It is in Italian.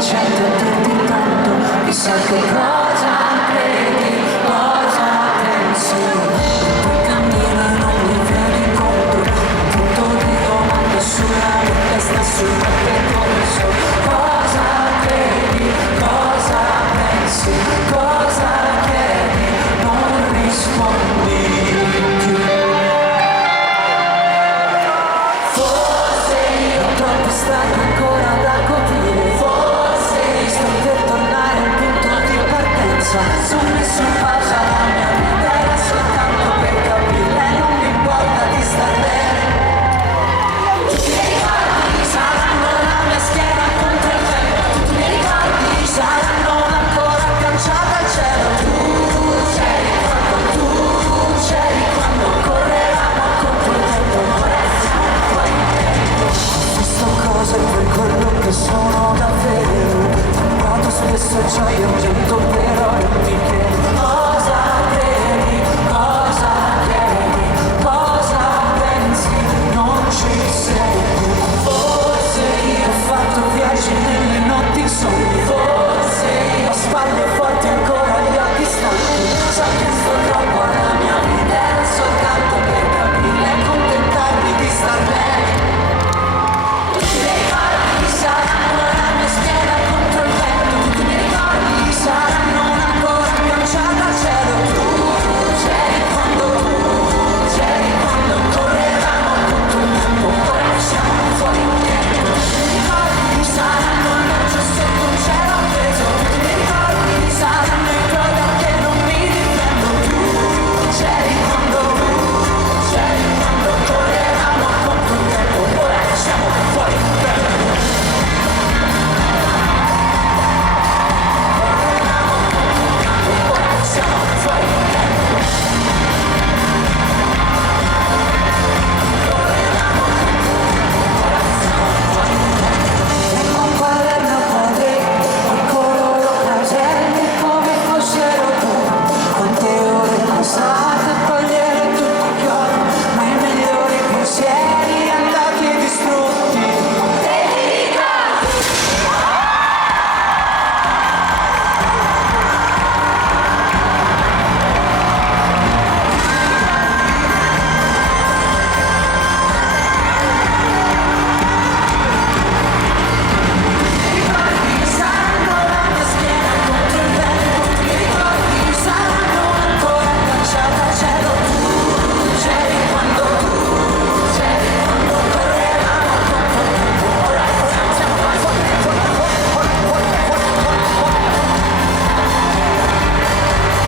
sufficiente a dirti tanto, chissà che cosa credi, cosa pensi. Poi cammino e non mi vieni incontro, tutto di domande sulla mia testa, sul percorso. Cosa credi, cosa pensi, cosa chiedi, non rispondi più. Forse io ho troppo stato ancora da coprire, forse sto per tornare al punto di partenza, sono messo a